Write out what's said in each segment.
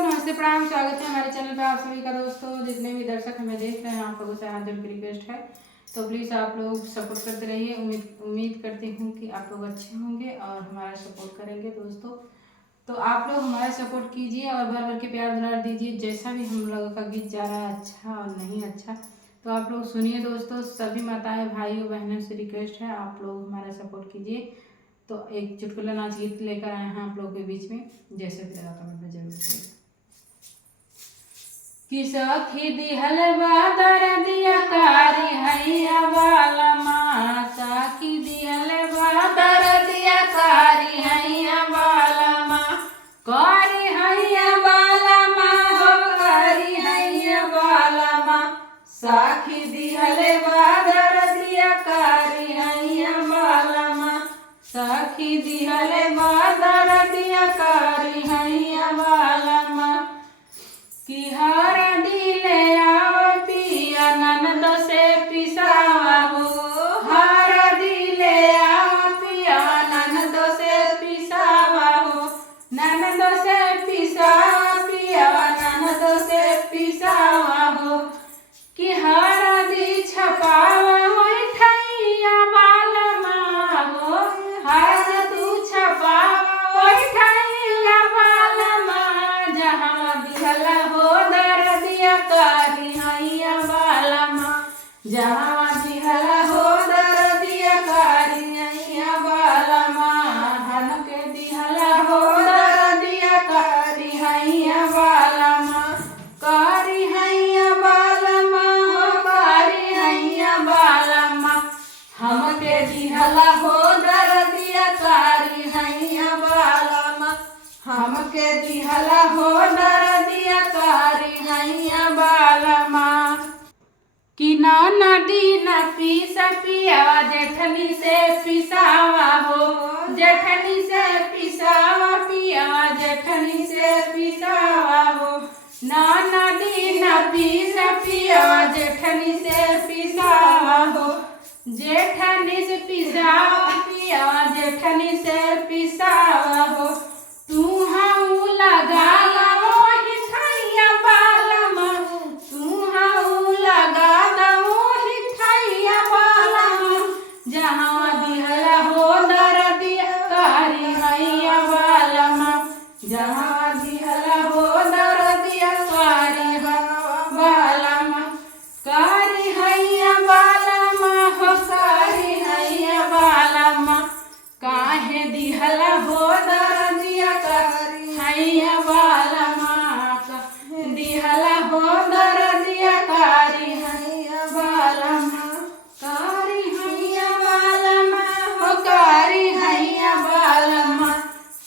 नमस्ते प्रणाम, स्वागत है हमारे चैनल पे आप सभी का। दोस्तों जितने भी दर्शक हमें देख रहे हैं, आप लोगों से हाथ जोड़ के रिक्वेस्ट है, तो प्लीज़ आप लोग सपोर्ट करते रहिए। उम्मीद करती हूँ कि आप लोग अच्छे होंगे और हमारा सपोर्ट करेंगे। दोस्तों तो आप लोग हमारा सपोर्ट कीजिए और भर भर के प्यार दुलार दीजिए। जैसा भी हम लोगों का गीत जा रहा है, अच्छा और नहीं अच्छा, तो आप लोग सुनिए। दोस्तों सभी माताएं भाइयों बहनों से रिक्वेस्ट है, आप लोग हमारा सपोर्ट कीजिए। तो एक चुटकुला नाच गीत लेकर आए हैं आप लोगों के बीच में, जैसे भी लगा कमेंट में जरूर करें। कि सखी दिहल बादर दिया कारी हैया बाला माँ, सखी दिहल बादर दिया कारी हैया बाला माँ, कारी हैया बाला माँ हो कारी हैया बाला माँ, सखी दिहल बादर दिया कारी हैया बाला माँ, सखी दिहल बादर दिया कारी हैया बाला माँ। कि हरदी ले आओ पिया ननद से पिसावा हो, हरदी ले आओ पिया ननद से पिसावा हो, ननद से पिसावा पिया ननद से पिसावा हो। कि हरदी छपावा होई ठैया बालमा हो, हरदी छपावा होई ठैया बालमा, जहाँ दिहला कारी हैया बालमा, जहाँ दिहला हो दरदिया कारी हैया बालमा, हमके दिहला हो दरदिया कारी हैया बालमा, कारी हैया बालमा हो कारी हैया बालमा, हमके दिहला हो दरदिया कारी हैया बालमा, हमके दिहला हो दरदिया कारी हैया बालमा। कि नदी न पीस पिया जेठनी से पिसावा हो, जेठनी से पिसावा पिया जेठनी से पिसावा हो, नदी न पीस पिया जेठनी से पिसावा हो, जेठनी से पिसावा पिया जेठनी से पिसावा हो, तू हाँ लगा जहाँ दिहला हो दरदिया कारी बालमा, कारी हैया बालमा हो कारी हैया बालमा, काहे दिहला हो दरदिया कारी हैया बालमा, दिहला हो दरदिया कारी हैया बालमा, कारी हैया बालमा हो कारी हैया बालमा,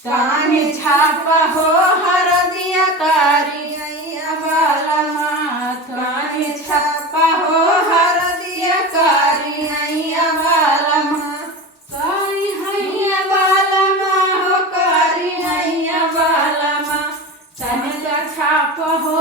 काने छापा हो हरदिया कारी हैया बालमा, काने छापा हो हरदिया कारी हैया बालमा, कारी हैया बालमा हो कारी हैया बालमा, तन का छापा हो